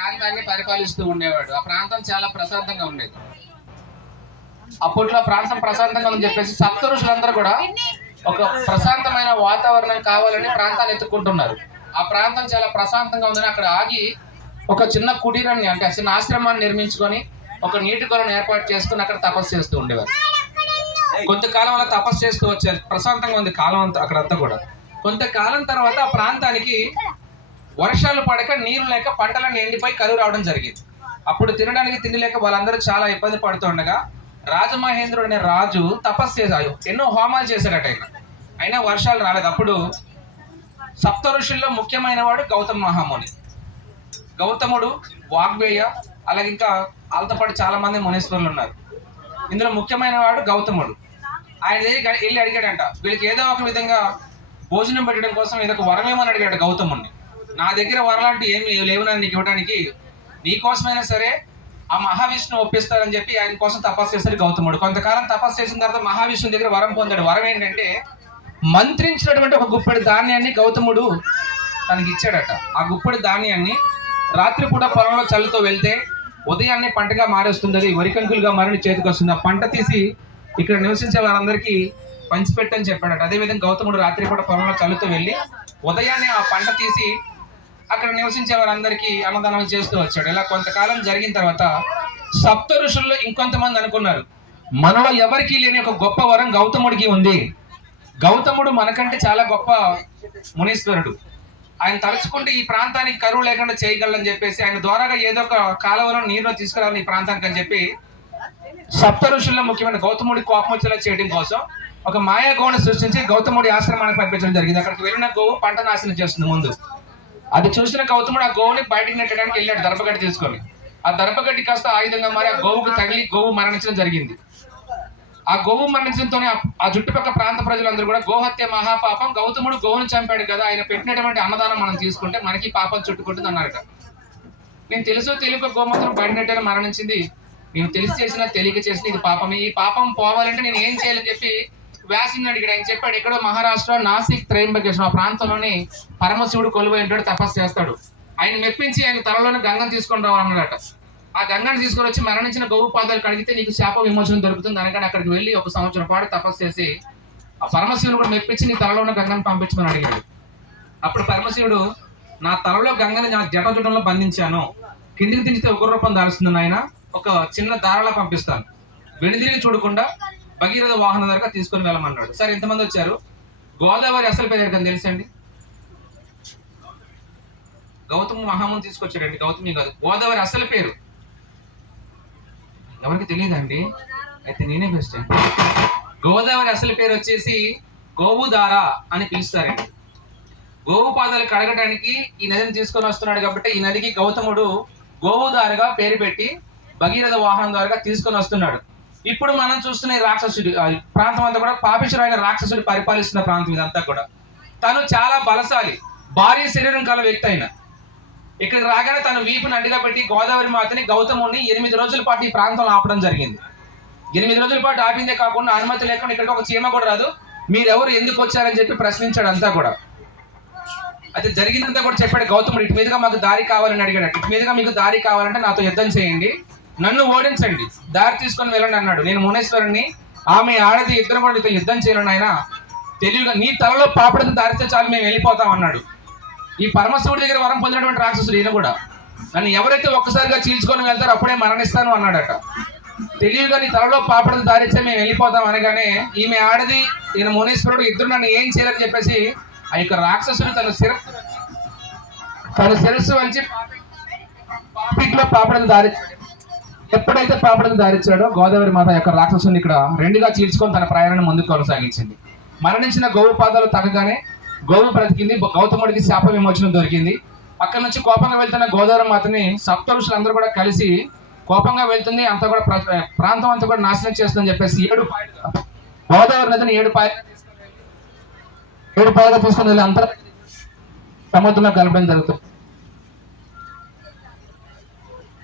ప్రాంతాన్ని పరిపాలిస్తూ ఉండేవాడు. ఆ ప్రాంతం చాలా ప్రశాంతంగా ఉండేది. అప్పట్లో ప్రాంతం ప్రశాంతంగా అని చెప్పేసి సప్త ఋషులందరూ కూడా ఒక ప్రశాంతమైన వాతావరణం కావాలని ప్రాంతాలు ఎత్తుకుంటున్నారు ఆ ప్రాంతం చాలా ప్రశాంతంగా ఉందని అక్కడ ఆగి ఒక చిన్న కుటీరాన్ని అంటే చిన్న ఆశ్రమాన్ని నిర్మించుకొని ఒక నీటి కొలను ఏర్పాటు చేసుకుని అక్కడ తపస్సు చేస్తూ ఉండేవారు. కొంతకాలం అలా తపస్సు చేస్తూ వచ్చారు. ప్రశాంతంగా ఉంది కాలం అంతా అక్కడంతా కూడా. కొంతకాలం తర్వాత ఆ ప్రాంతానికి వర్షాలు పడక నీరు లేక పంటలన్నీ ఎండిపోయి కరువు రావడం జరిగింది. అప్పుడు తినడానికి తిండి లేక వాళ్ళందరూ చాలా ఇబ్బంది పడుతుండగా రాజమహేంద్రుడు అనే రాజు తపస్సు చేశాడు ఎన్నో హోమాలు చేశాడట ఆయన. అయినా వర్షాలు రాలేదు. అప్పుడు సప్త ఋషుల్లో ముఖ్యమైన వాడు గౌతమ మహాముని. గౌతముడు వాగ్వేయ అలాగే ఇంకా అలతపాటు పాటు చాలా మంది మునీశ్వరులు ఉన్నారు. ఇందులో ముఖ్యమైన వాడు గౌతముడు. ఆయన వెళ్ళి అడిగాడంట వీళ్ళకి ఏదో ఒక విధంగా భోజనం పెట్టడం కోసం ఏదో ఒక అడిగాడు గౌతముడిని నా దగ్గర వరలాంటి ఏమి లేవు నీకు ఇవ్వడానికి. నీకోసమైనా సరే ఆ మహావిష్ణు ఒప్పిస్తారని చెప్పి ఆయన కోసం తపస్సు చేస్తాడు గౌతముడు కొంతకాలం తపస్సు చేసిన తర్వాత మహావిష్ణు దగ్గర వరం పొందాడు. వరం ఏంటంటే మంత్రించినటువంటి ఒక గుప్పెడు ధాన్యాన్ని గౌతముడు తనకి ఇచ్చాడట. ఆ గుప్పెడి ధాన్యాన్ని రాత్రిపూట పొలంలో చల్లుతో వెళ్తే ఉదయాన్నే పంటగా మారేస్తుంది అది వరికంకులుగా మారిన చేతికి వస్తుంది. ఆ పంట తీసి ఇక్కడ నివసించే వారందరికీ పంచిపెట్టని చెప్పాడట. అదేవిధంగా గౌతముడు రాత్రిపూట పొలంలో చల్లుతో వెళ్ళి ఉదయాన్నే ఆ పంట తీసి అక్కడ నివసించే వారందరికీ అన్నదానం చేస్తూ వచ్చాడు. ఇలా కొంతకాలం జరిగిన తర్వాత సప్త ఋషుల్లో ఇంకొంతమంది అనుకున్నారు. మనలో ఎవరికీ లేని ఒక గొప్ప వరం గౌతముడికి ఉంది. గౌతముడు మనకంటే చాలా గొప్ప మునీశ్వరుడు. ఆయన తలుచుకుంటే ఈ ప్రాంతానికి కరువు లేకుండా చేయగలని చెప్పేసి ఆయన ద్వారాగా ఏదో ఒక కాలువలో నీరులో తీసుకురావాలి ఈ ప్రాంతానికి అని చెప్పి సప్త ఋషుల్లో ముఖ్యమైన గౌతముడి కోపం వచ్చేలా చేయడం కోసం ఒక మాయా గోవును సృష్టించి గౌతముడి ఆశ్రమానికి పంపించడం జరిగింది. అక్కడికి వెళ్ళిన గోవు పంట నాశనం చేస్తుంది ముందు. అది చూసిన గౌతముడు ఆ గోవుని బయటికి నెట్టడానికి వెళ్ళాడు దర్భగడ్డి తీసుకొని. ఆ దర్భగడ్డి కాస్త ఆయుధంగా మారి ఆ గోవుకు తగిలి గోవు మరణించడం జరిగింది. ఆ గోవు మరణించడంతోనే ఆ- ఆ చుట్టుపక్కల ప్రాంత ప్రజలందరూ కూడా గోహత్య మహాపాపం గౌతముడు గోవుని చంపాడు కదా ఆయన పెట్టినటువంటి అన్నదానం మనం తీసుకుంటే మనకి పాపం చుట్టుకుంటుంది అన్నారట నేను తెలుసో తెలియక గోమాతను బయటనట్టని మరణించింది. నేను తెలిసి చేసిన తెలియక చేసిన ఇది పాపమే. ఈ పాపం పోవాలంటే నేను ఏం చేయాలని చెప్పి వ్యాసుని అడిగాడు. ఆయన చెప్పాడు ఎక్కడో మహారాష్ట్ర నాసిక్ త్రయంబకేశ్వరం ఆ ప్రాంతంలోని పరమశివుడు కొలువై ఉంటాడు తపస్సు చేస్తాడు. ఆయన మెప్పించి ఆయన తలలోని గంగను తీసుకొని రావాలన్నాడట. ఆ గంగను తీసుకొని వచ్చి మరణించిన గోవు పాదాలు కడిగితే నీకు శాప విమోచనం దొరుకుతుంది అనగానే అక్కడికి వెళ్ళి ఒక సంవత్సరం పాటు తపస్సు చేసి ఆ పరమశివుని కూడా మెప్పించి నీ తలలో ఉన్న గంగను పంపించమని అడిగాడు. అప్పుడు పరమశివుడు నా తలలో గంగని నా జట జుటంలో బంధించాను. కిందికి దించితే ఉగ్ర రూపం దాల్స్తుంది ఆయన ఒక చిన్న దారాలా పంపిస్తాను. వెనుదిరిగి చూడకుండా భగీరథ వాహనం దగ్గర తీసుకొని వెళ్ళమన్నాడు. సరే ఎంతమంది వచ్చారు? గోదావరి అసలు పేరు ఎక్కడికని తెలుసండి? గౌతమ మహాముని తీసుకొచ్చాడండి. గౌతమి కాదు. గోదావరి అసలు పేరు. ఎవరికి తెలియదండి? అయితే నేనే బెస్ట్ అండి గోదావరి అసలు పేరు వచ్చేసి గోవుదార అని పిలుస్తారండి. గోవు పాదాలు కడగడానికి ఈ నదిని తీసుకొని వస్తున్నాడు కాబట్టి ఈ నదికి గౌతముడు గోవుదారుగా పేరు పెట్టి భగీరథ వాహనం ద్వారా తీసుకొని వస్తున్నాడు. ఇప్పుడు మనం చూస్తున్న రాక్షసుడి ప్రాంతం అంతా కూడా పాపిషుడైన రాక్షసుడు పరిపాలిస్తున్న ప్రాంతం ఇదంతా కూడా. తను చాలా బలశాలి భారీ శరీరం కల వ్యక్తి అయిన. ఇక్కడికి రాగానే తన వీపుని అడ్డుగా పెట్టి గోదావరి మాతని గౌతముని ఎనిమిది రోజుల పాటు ఈ ప్రాంతంలో ఆపడం జరిగింది. ఎనిమిది రోజుల పాటు ఆపిందే కాకుండా అనుమతి లేకుండా ఇక్కడికి ఒక చీమ కూడా రాదు. మీరెవరు ఎందుకు వచ్చారని చెప్పి ప్రశ్నించాడు అంతా కూడా. అయితే జరిగిందంతా కూడా చెప్పాడు గౌతముడు ఇటు మీదుగా మాకు దారి కావాలని అడిగాడు. ఇటు మీదుగా మీకు దారి కావాలంటే నాతో యుద్ధం చేయండి. నన్ను ఓడించండి. దారి తీసుకొని వెళ్ళండి అన్నాడు. నేను మునేశ్వరుణ్ణి ఆమె ఆడది ఇద్దరు కూడా నీతో యుద్ధం చేయను ఆయన తెలివిగా నీ తలలో పాపడని దారితే చాలు మేము వెళ్ళిపోతాం అన్నాడు. ఈ పరమశివుడి దగ్గర వరం పొందినటువంటి రాక్షసుడు ఈయన కూడా. నన్ను ఎవరైతే ఒక్కసారిగా చీల్చుకొని వెళ్తారో అప్పుడే మరణిస్తాను అన్నాడట. తెలివిగా నీ తలలో పాపడని దారిస్తే మేము వెళ్ళిపోతాం అనగానే ఈమె ఆడది ఈయన మునీశ్వరుడు ఇద్దరు నన్ను ఏం చేయాలని చెప్పేసి ఆ యొక్క రాక్షసుడు తన శిరస్సు తన శిరస్సు వంచి పాపిట్లో పాపడని దారి ఎప్పుడైతే పాపలకు దారిచ్చాడో గోదావరి మాత యొక్క రాక్షసుని ఇక్కడ రెండుగా చీల్చుకొని తన ప్రయాణాన్ని ముందుకు కొనసాగించింది. మరణించిన గోవు పాదాలు తగ్గగానే గోవు బ్రతికింది. గౌతముడికి శాప విమోచనం దొరికింది. అక్కడ నుంచి కోపంగా వెళ్తున్న గోదావరి మాతని సప్త ఋషులందరూ కూడా కలిసి కోపంగా వెళ్తుంది. అంతా కూడా ప్రాంతం అంతా కూడా నాశనం చేస్తుందని చెప్పేసి ఏడు పాయలుగా గోదావరి నదిని ఏడు పాయ ఏడు పాయలుగా తీసుకుని వెళ్ళి అంతా సముద్రంలో కలపడం జరుగుతుంది.